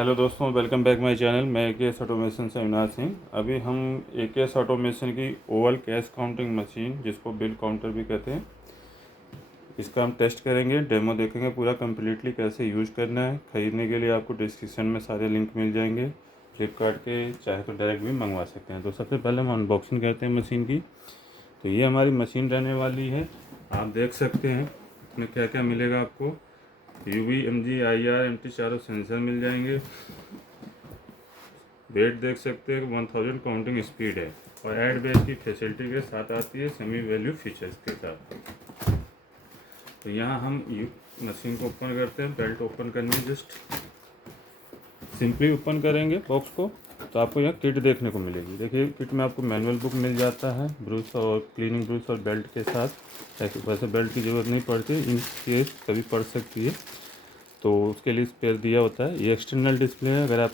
Hello दोस्तों, welcome back my channel. मैं AKS automation से अविनाश सिंह। अभी हम एकेएस ऑटोमेशन की ओवल कैश काउंटिंग मशीन, जिसको बिल काउंटर भी कहते हैं, इसका हम टेस्ट करेंगे, डेमो देखेंगे पूरा कम्प्लीटली कैसे यूज़ करना है। ख़रीदने के लिए आपको डिस्क्रिप्शन में सारे लिंक मिल जाएंगे। फ्लिपकार्ट के चाहे तो डायरेक्ट भी मंगवा सकते हैं। तो सबसे पहले हम अनबॉक्सिंग करते हैं मशीन की। तो ये हमारी मशीन रहने वाली है। आप देख सकते हैं इसमें क्या क्या मिलेगा आपको। UV, MG, IR, MT चारों सेंसर मिल जाएंगे। वेट देख सकते हैं 1000 काउंटिंग स्पीड है और ऐड बैच की फैसिलिटी के साथ आती है, सेमी वैल्यू फीचर्स के साथ। तो यहाँ हम मशीन को ओपन करते हैं। बेल्ट ओपन करनी है, जस्ट सिंपली ओपन करेंगे बॉक्स को तो आपको यहाँ किट देखने को मिलेगी। देखिए किट में आपको मैनुअल बुक मिल जाता है, ब्रूश और क्लीनिंग ब्रूश और बेल्ट के साथ। ऐसे वैसे बेल्ट की ज़रूरत नहीं पड़ती, इन केस कभी पड़ सकती है तो उसके लिए स्पेयर दिया होता है। ये एक्सटर्नल डिस्प्ले है। अगर आप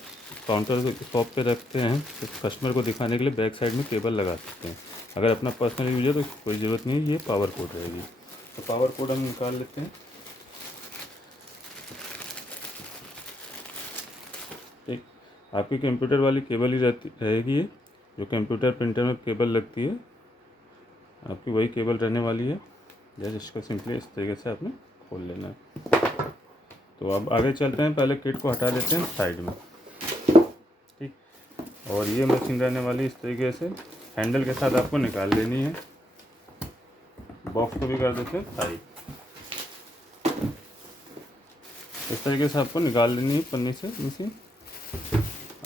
काउंटर शॉप पे रखते हैं तो कस्टमर को दिखाने के लिए बैक साइड में केबल लगा सकते हैं। अगर अपना पर्सनल यूज है तो कोई ज़रूरत नहीं है, ये पावर कोड रहेगी। तो पावर कोड हम निकाल लेते हैं। ठीक, आपकी कंप्यूटर वाली केबल ही रहेगी ये, जो कंप्यूटर प्रिंटर में केबल लगती है आपकी, वही केबल रहने वाली है। जैसे इसको सिंपली इस तरीके से आपने खोल लेना है। तो अब आगे चलते हैं। पहले किट को हटा देते हैं साइड में। ठीक, और ये मशीन रहने वाली इस तरीके से हैंडल के साथ आपको निकाल लेनी है। बॉक्स को भी कर देते हैं साइड। इस तरीके से आपको निकाल लेनी है पन्नी से मशीन।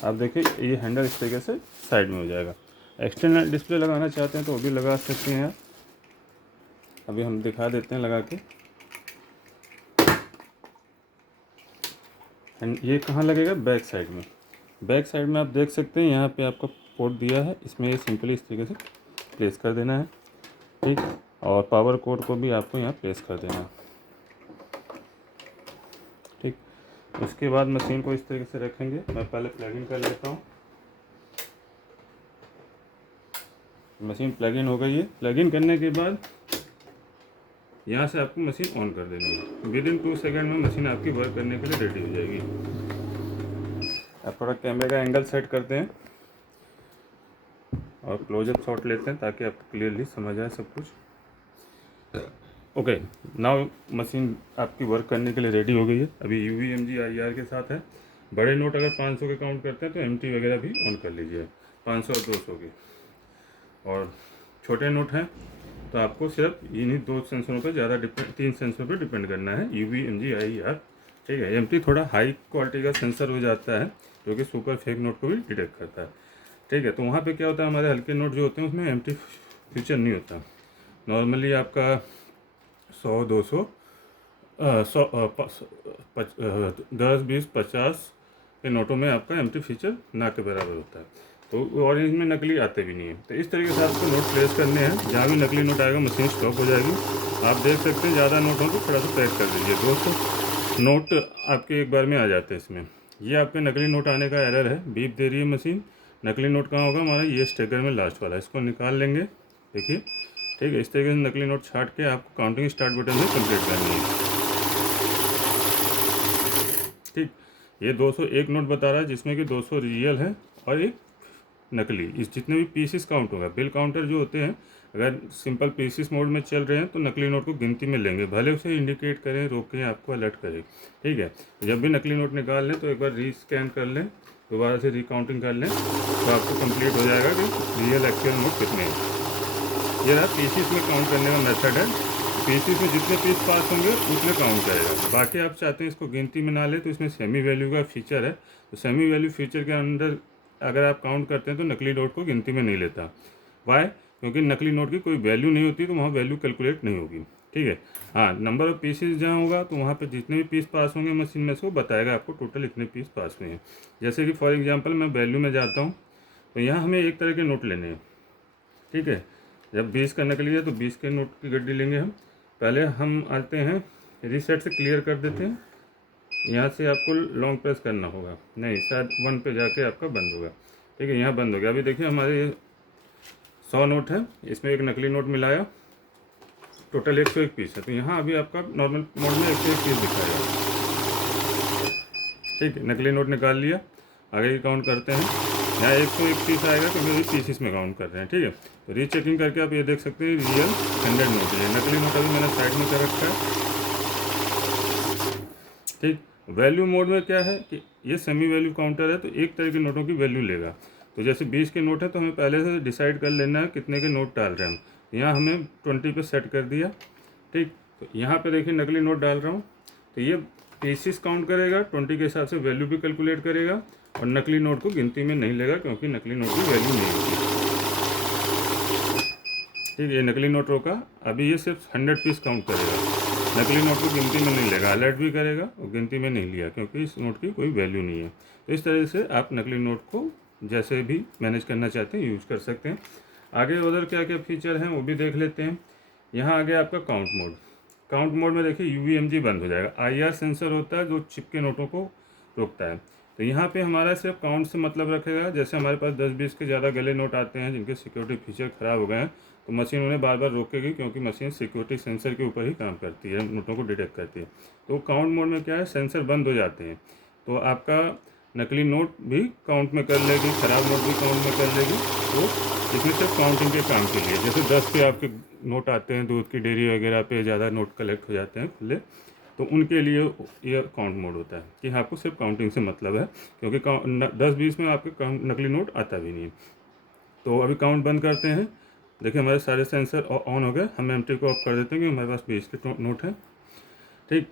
आप देखिए ये हैंडल इस तरीके से साइड में हो जाएगा। एक्सटर्नल डिस्प्ले लगाना चाहते हैं तो वो भी लगा सकते हैं आप। अभी हम दिखा देते हैं लगा के। ये कहाँ लगेगा? बैक साइड में। बैक साइड में आप देख सकते हैं यहाँ पे आपका पोर्ट दिया है, इसमें ये सिंपली इस तरीके से प्लेस कर देना है। ठीक, और पावर कोड को भी आपको यहाँ प्लेस कर देना है। ठीक, उसके बाद मशीन को इस तरीके से रखेंगे। मैं पहले प्लग इन कर लेता हूँ। मशीन प्लग इन हो गई है। प्लग इन करने के बाद यहाँ से आपको मशीन ऑन कर देनी है। विद इन 2 सेकेंड में मशीन आपकी वर्क करने के लिए रेडी हो जाएगी। अब थोड़ा कैमरे का एंगल सेट करते हैं और क्लोजअप शॉट लेते हैं ताकि आपको क्लियरली समझ आए सब कुछ। ओके, नाउ मशीन आपकी वर्क करने के लिए रेडी हो गई है। अभी UV, MG, IR के साथ है। बड़े नोट अगर 500 के काउंट करते हैं तो MT वगैरह भी ऑन कर लीजिए, 500 और 200 के। और छोटे नोट हैं तो आपको सिर्फ इन्हीं 2 सेंसरों पर ज़्यादा 3 सेंसरों पर डिपेंड करना है, UV, MG, IR। ठीक है, MT थोड़ा हाई क्वालिटी का सेंसर हो जाता है जो कि सुपर फेक नोट को भी डिटेक्ट करता है। ठीक है, तो वहाँ पे क्या होता है, हमारे हल्के नोट जो होते हैं उसमें MT फीचर नहीं होता। नॉर्मली आपका 100, 200, 10, 20, 50 के नोटों में आपका MT फीचर ना के बराबर होता है। तो और इसमें नकली आते भी नहीं है। तो इस तरीके से आपको नोट प्लेस करने हैं। जहाँ भी नकली नोट आएगा मशीन स्टॉप हो जाएगी। आप देख सकते हैं ज़्यादा नोट हो तो थोड़ा सा पैक कर दीजिए। 200 नोट आपके एक बार में आ जाते हैं इसमें। ये आपके नकली नोट आने का एरर है, बीप दे रही है मशीन। नकली नोट कहाँ होगा? हमारा ये स्टेकर में लास्ट वाला, इसको निकाल लेंगे। देखिए, ठीक है, इस तरीके से नकली नोट छाट के आपको काउंटिंग स्टार्ट बटन से कंप्लीट करनी है। ठीक, ये 201 नोट बता रहा है जिसमें कि 200 रियल है और एक नकली। इस जितने भी पीसेस काउंट होगा, बिल काउंटर जो होते हैं अगर सिंपल पीसेस मोड में चल रहे हैं तो नकली नोट को गिनती में लेंगे, भले उसे इंडिकेट करें, रोकें, आपको अलर्ट करें। ठीक है, जब भी नकली नोट निकाल लें तो एक बार रीस्कैन कर लें, दोबारा से रिकाउंटिंग कर लें तो आपको कंप्लीट हो जाएगा कि रियल एक्चुअल नोट कितने हैं। ये रहा पीसीस में काउंट करने का मेथड है। पीसीस में जितने पीस पास होंगे उतने काउंट करेगा। बाकी आप चाहते हैं इसको गिनती में ना ले तो इसमें सेमी वैल्यू का फीचर है। तो सेमी वैल्यू फीचर के अंदर अगर आप काउंट करते हैं तो नकली नोट को गिनती में नहीं लेता। वाई? क्योंकि नकली नोट की कोई वैल्यू नहीं होती तो वहाँ वैल्यू कैलकुलेट नहीं होगी। ठीक है, हाँ, नंबर ऑफ पीसेस जहाँ होगा तो वहाँ पे जितने भी पीस पास होंगे मशीन में से वो बताएगा आपको टोटल इतने पीस पास हुए हैं। जैसे कि फॉर एग्जांपल मैं वैल्यू में जाता हूँ तो यहाँ हमें एक तरह के नोट लेने हैं। ठीक है, जब 20 का नकली है तो 20 के नोट की गड्डी लेंगे हम। पहले हम आते हैं, रीसेट से क्लियर कर देते हैं। यहाँ से आपको लॉन्ग प्रेस करना होगा, नहीं शायद 1 पे जाके आपका बंद होगा। ठीक है, यहाँ बंद हो गया। अभी देखिए हमारे 100 नोट है, इसमें एक नकली नोट मिलाया, टोटल 101 पीस है। तो यहाँ अभी आपका नॉर्मल मोड में 101 पीस दिखाएगा। ठीक है, नकली नोट निकाल लिया। आगे काउंट करते हैं। यहाँ 101 पीस आएगा क्योंकि अभी पीसीस में काउंट कर रहे हैं। ठीक है, तो रीचेकिंग करके आप ये देख सकते हैं रियल 100 नोट है। नकली नोट अभी मैंने साइड में कर रखा है। ठीक, वैल्यू मोड में क्या है कि ये सेमी वैल्यू काउंटर है, तो एक तरह के नोटों की वैल्यू लेगा। तो जैसे 20 के नोट है तो हमें पहले से डिसाइड कर लेना है कितने के नोट डाल रहे हैं हम। यहाँ हमें 20 पे सेट कर दिया। ठीक, तो यहाँ पे देखिए नकली नोट डाल रहा हूँ, तो ये पीसीस काउंट करेगा, 20 के हिसाब से वैल्यू भी कैलकुलेट करेगा और नकली नोट को गिनती में नहीं लेगा क्योंकि नकली नोट की वैल्यू नहीं होती। ठीक, ये नकली नोट रोका। अभी ये सिर्फ 100 पीस काउंट करेगा, नकली नोट को गिनती में नहीं लेगा, अलर्ट भी करेगा और गिनती में नहीं लिया क्योंकि इस नोट की कोई वैल्यू नहीं है। तो इस तरह से आप नकली नोट को जैसे भी मैनेज करना चाहते हैं यूज़ कर सकते हैं। आगे उधर क्या क्या फीचर हैं वो भी देख लेते हैं। यहाँ आ गया आपका काउंट मोड। काउंट मोड में देखिए UVMG बंद हो जाएगा। IR सेंसर होता है जो चिप के नोटों को रोकता है। तो यहाँ पे हमारा सिर्फ काउंट से मतलब रखेगा। जैसे हमारे पास 10-20 के ज़्यादा गले नोट आते हैं जिनके सिक्योरिटी फीचर ख़राब हो गए हैं, तो मशीन उन्हें बार बार रोकेगी क्योंकि मशीन सिक्योरिटी सेंसर के ऊपर ही काम करती है, नोटों को डिटेक्ट करती है। तो काउंट मोड में क्या है, सेंसर बंद हो जाते हैं तो आपका नकली नोट भी काउंट में कर लेगी, ख़राब नोट भी काउंट में कर लेगी। तो इसमें सिर्फ काउंटिंग के काम के लिए, जैसे 10 पे आपके नोट आते हैं, दूध की डेयरी वगैरह पे ज़्यादा नोट कलेक्ट हो जाते हैं खुले, तो उनके लिए ये काउंट मोड होता है कि आपको सिर्फ काउंटिंग से मतलब है क्योंकि 10-20 में आपके नकली नोट आता भी नहीं। तो अभी काउंट बंद करते हैं। देखिए हमारे सारे सेंसर ऑन हो गए। हम एम्प्टी को ऑफ कर देते हैं कि हमारे पास 20 के नोट हैं। ठीक,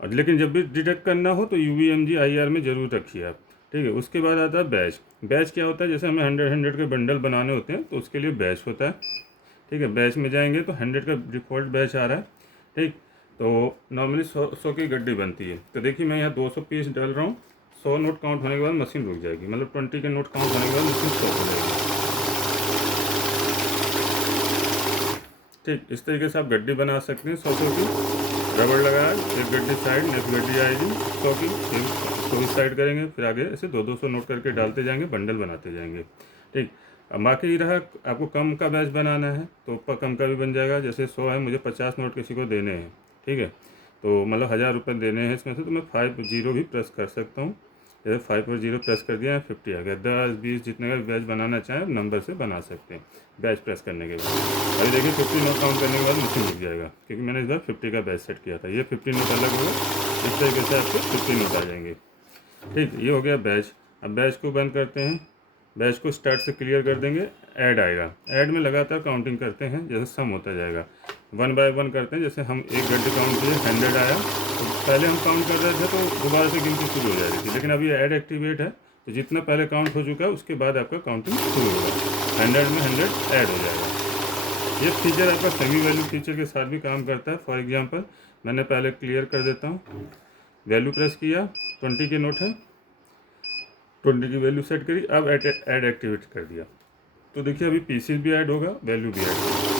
और लेकिन जब भी डिटेक्ट करना हो तो UVMG IR में ज़रूर रखिए आप। ठीक है, उसके बाद आता है बैच। बैच क्या होता है, जैसे हमें 100 के बंडल बनाने होते हैं तो उसके लिए बैच होता है। ठीक है, बैच में जाएंगे तो 100 का डिफ़ॉल्ट बैच आ रहा है। ठीक, तो नॉर्मली 100 की गड्डी बनती है। तो देखिए मैं यहाँ 200 पीस डाल रहा हूँ। 100 नोट काउंट होने के बाद मशीन रुक जाएगी, मतलब 20 के नोट काउंट होने के बाद मशीन स्टॉप हो जाएगी। ठीक, इस तरीके से आप गड्डी बना सकते हैं 100 की। रबड़ लगाया, एक गड्डी साइड, नेक्स्ट गड्डी आएगी 100 की, फिर इसको भी साइड करेंगे, फिर आगे ऐसे 200 नोट करके डालते जाएंगे, बंडल बनाते जाएंगे। ठीक, अब बाकी रहा आपको कम का बैच बनाना है तो कम का भी बन जाएगा। जैसे 100 है, मुझे 50 नोट किसी को देने हैं। ठीक है, तो मतलब 1000 रुपये देने हैं इसमें से, तो मैं 50 भी प्रेस कर सकता हूँ। जैसे 5 और 0 प्रेस कर दिया, 50 आ गया। 10-20 जितने का बैच बनाना चाहें नंबर से बना सकते हैं बैच प्रेस करने के बाद। अभी देखिए 50 नोट काउंट करने के बाद मशीन रुक जाएगा क्योंकि मैंने इस बार 50 का बैच सेट किया था। ये 50 नोट अलग होगा, इस तरीके से आपके 50 नोट आ जाएंगे। ठीक, ये हो गया बैच। अब बैच को बंद करते हैं। बैच को स्टार्ट से क्लियर कर देंगे, ऐड आएगा। ऐड में लगातार काउंटिंग करते हैं, जैसे सम होता जाएगा। 1 बाय 1 करते हैं। जैसे हम एक गड्ढे काउंट किए, 100 आया, तो पहले हम काउंट कर रहे थे तो दोबारा से गिनती शुरू हो जा रही थी, लेकिन अभी ऐड एक्टिवेट है तो जितना पहले काउंट हो चुका है उसके बाद आपका काउंटिंग शुरू होगा। 100 में 100 ऐड हो जाएगा। ये फीचर आपका सेमी वैल्यू फीचर के साथ भी काम करता है। फॉर एग्जांपल मैंने पहले क्लियर कर देता हूँ। वैल्यू प्रेस किया, 20 के नोट है, 20 की वैल्यू सेट करी, अब ऐड एक्टिवेट कर दिया तो देखिए अभी पीसीस भी ऐड होगा, वैल्यू भी ऐड होगा।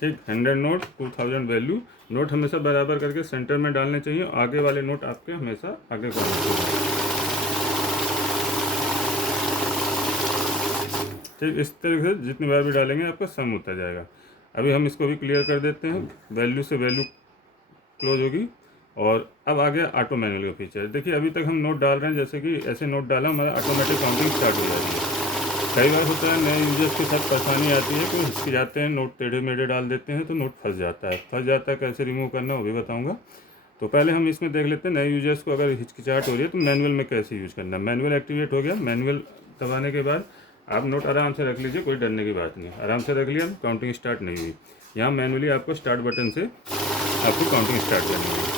ठीक, 100 नोट, 2000 वैल्यू। नोट हमेशा बराबर करके सेंटर में डालने चाहिए, आगे वाले नोट आपके हमेशा आगे करने चाहिए। ठीक, इस तरीके से जितनी बार भी डालेंगे आपका सम होता जाएगा। अभी हम इसको भी क्लियर कर देते हैं। वैल्यू से वैल्यू क्लोज होगी। और अब आ गया ऑटो मैनुअल का फीचर। देखिए अभी तक हम नोट डाल रहे हैं, जैसे कि ऐसे नोट डाला हमारा ऑटोमेटिक काउंटिंग स्टार्ट हो जाती है। कई बार होता है नए यूजर्स के साथ परेशानी आती है, कोई हिचक जाते हैं, नोट टेढ़े मेढ़े डाल देते हैं तो नोट फंस जाता है। कैसे रिमूव करना वो भी बताऊँगा। तो पहले हम इसमें देख लेते हैं नए यूजर्स को अगर हिचकिचाहट हो रही है तो मैनुअल में कैसे यूज़ करना है। मैनुअल एक्टिवेट हो गया। मैनुअल दबाने के बाद आप नोट आराम से रख लीजिए, कोई डरने की बात नहीं, आराम से रख लिया। काउंटिंग स्टार्ट नहीं हुई, यहाँ मैनुअली आपको स्टार्ट बटन से आपको काउंटिंग स्टार्ट करनी है।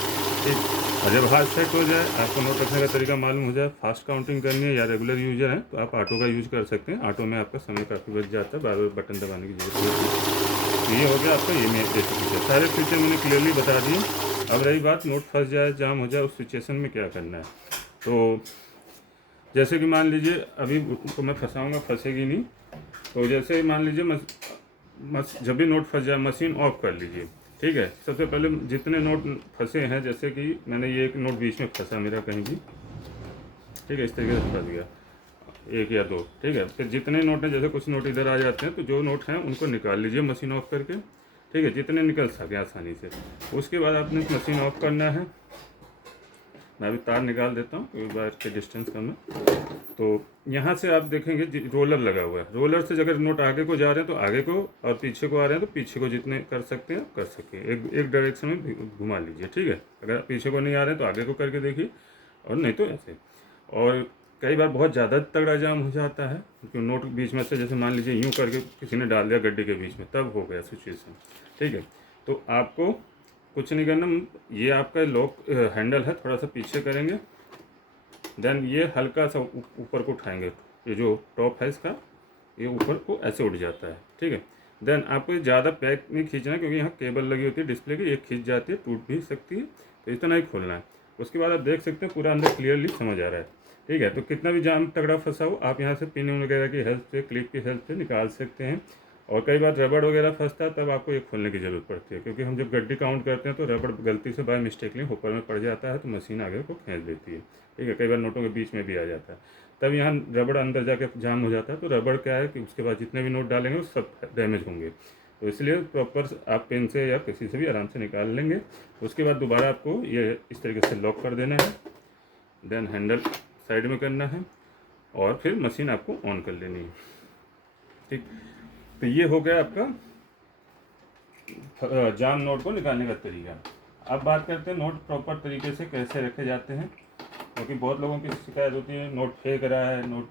ठीक, और जब हाथ सेट हो जाए, आपको नोट रखने का तरीका मालूम हो जाए, फास्ट काउंटिंग करनी है या रेगुलर यूजर हैं तो आप ऑटो का यूज़ कर सकते हैं। ऑटो में आपका समय काफ़ी बच जाता है, बार बार बटन दबाने की जरूरत नहीं है। तो ये हो गया आपका ये बेसिक फीचर। सारे फीचर मैंने क्लियरली बता दिए। अब रही बात नोट फंस जाए, जाम हो जाए, उस सिचुएशन में क्या करना है। तो जैसे कि मान लीजिए अभी उनको मैं फंसाऊँगा, फंसेगी नहीं। तो जैसे मान लीजिए जब भी नोट फंस जाए मशीन ऑफ कर लीजिए। ठीक है, सबसे पहले जितने नोट फंसे हैं, जैसे कि मैंने ये एक नोट बीच में फंसा मेरा कहीं भी, ठीक है, इस तरीके से फंस गया 1 या 2। ठीक है, फिर जितने नोट हैं, जैसे कुछ नोट इधर आ जाते हैं तो जो नोट हैं उनको निकाल लीजिए मशीन ऑफ करके। ठीक है, जितने निकल सके आसानी से। उसके बाद आपने मशीन ऑफ करना है। मैं अभी तार निकाल देता हूँ क्योंकि वायर के डिस्टेंस कम है। तो यहाँ से आप देखेंगे रोलर लगा हुआ है। रोलर से अगर नोट आगे को जा रहे हैं तो आगे को, और पीछे को आ रहे हैं तो पीछे को, जितने कर सकते हैं कर सकें। एक डायरेक्शन में घुमा लीजिए, ठीक है। अगर पीछे को नहीं आ रहे हैं तो आगे को करके देखिए, और नहीं तो ऐसे। और कई बार बहुत ज़्यादा तगड़ा जाम हो जाता है क्योंकि नोट बीच में से, जैसे मान लीजिए यूँ करके किसी ने डाल दिया गड्ढे के बीच में, तब हो गया सिचुएशन, ठीक है। तो आपको कुछ नहीं करना, ये आपका लॉक हैंडल है, थोड़ा सा पीछे करेंगे, देन ये हल्का सा ऊपर को उठाएंगे, ये जो टॉप है इसका, ये ऊपर को ऐसे उठ जाता है, ठीक है। देन आपको ज़्यादा पैक नहीं खींचना क्योंकि यहाँ केबल लगी होती है डिस्प्ले की, ये खींच जाती है, टूट भी सकती है, तो इतना ही खोलना है। उसके बाद आप देख सकते हैं पूरा अंदर क्लियरली समझ आ रहा है, ठीक है। तो कितना भी जाम तगड़ा फंसा हो, आप यहाँ से पिन वगैरह की हेल्प से, क्लिप की हेल्प से निकाल सकते हैं। और कई बार रबड़ वगैरह फंसता है, तब आपको ये खोलने की ज़रूरत पड़ती है क्योंकि हम जब गड्डी काउंट करते हैं तो रबड़ गलती से बाय मिस्टेकली ऊपर में पड़ जाता है, तो मशीन आगे को खींच देती है, ठीक है। कई बार नोटों के बीच में भी आ जाता है, तब यहाँ रबड़ अंदर जाके जाम हो जाता है। तो रबड़ क्या है कि उसके बाद जितने भी नोट डालेंगे वो सब डैमेज होंगे, तो इसलिए प्रॉपर आप पेन से या किसी से भी आराम से निकाल लेंगे। उसके बाद दोबारा आपको ये इस तरीके से लॉक कर देना है, देन हैंडल साइड में करना है, और फिर मशीन आपको ऑन कर लेनी है, ठीक। तो ये हो गया आपका जाम नोट को निकालने का तरीका। अब बात करते हैं नोट प्रॉपर तरीके से कैसे रखे जाते हैं, क्योंकि बहुत लोगों की शिकायत होती है नोट फेंक रहा है, नोट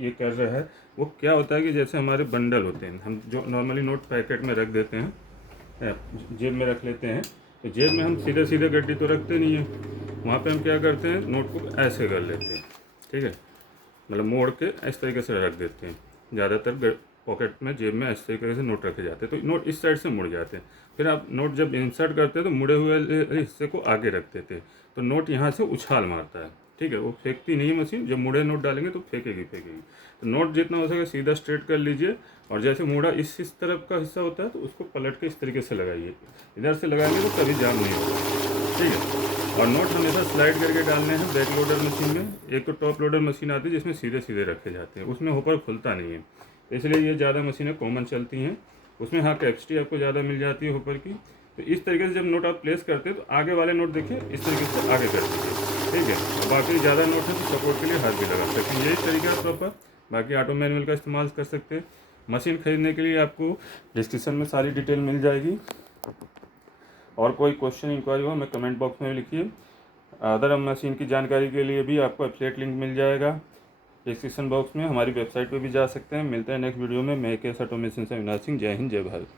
ये कर रहा है। वो क्या होता है कि जैसे हमारे बंडल होते हैं, हम जो नॉर्मली नोट पैकेट में रख देते हैं, जेब में रख लेते हैं, तो जेब में हम सीधे सीधे गड्डी तो रखते नहीं हैं, वहाँ पे हम क्या करते हैं, नोट को ऐसे कर लेते हैं, ठीक है, मतलब मोड़ के इस तरीके से रख देते हैं। ज़्यादातर पॉकेट में, जेब में इस तरीके से नोट रखे जाते हैं, तो नोट इस साइड से मुड़ जाते हैं। फिर आप नोट जब इंसर्ट करते हैं तो मुड़े हुए हिस्से को आगे रख देते हैं, तो नोट यहाँ से उछाल मारता है, ठीक है। वो फेंकती नहीं है मशीन, जब मुड़े नोट डालेंगे तो फेंकेगी। तो नोट जितना हो सके सीधा स्ट्रेट कर लीजिए, और जैसे मुड़ा इस तरफ का हिस्सा होता है तो उसको पलट के इस तरीके से लगाइए। इधर से लगाएंगे तो कभी जाम नहीं होगा, ठीक है। और नोट हमेशा स्लाइड करके डालने हैं बैक लोडर मशीन में। एक तो टॉप लोडर मशीन आती है जिसमें सीधे सीधे रखे जाते हैं, उसमें ऊपर खुलता नहीं है, इसलिए ये ज़्यादा मशीनें कॉमन चलती हैं। उसमें हाँ कैपेसिटी आपको ज़्यादा मिल जाती है ऊपर की। तो इस तरीके से जब नोट आप प्लेस करते हैं तो आगे वाले नोट देखिए इस तरीके से आगे कर दीजिए, ठीक है। बाकी ज़्यादा नोट है तो सपोर्ट के लिए हाथ भी लगा सकते हैं, यही तरीका है प्रॉपर। बाकी ऑटो मैनुअल का इस्तेमाल कर सकते हैं। मशीन खरीदने के लिए आपको डिस्क्रिप्शन में सारी डिटेल मिल जाएगी, और कोई क्वेश्चन इंक्वायरी हो मैं कमेंट बॉक्स में लिखिए। अदर मशीन की जानकारी के लिए भी आपको एफिलिएट लिंक मिल जाएगा डिस्क्रिप्शन बॉक्स में। हमारी वेबसाइट पे भी जा सकते हैं। मिलते हैं नेक्स्ट वीडियो में। मैं केएस ऑटोमेशन से अविनाश सिंह। जय हिंद, जय भारत।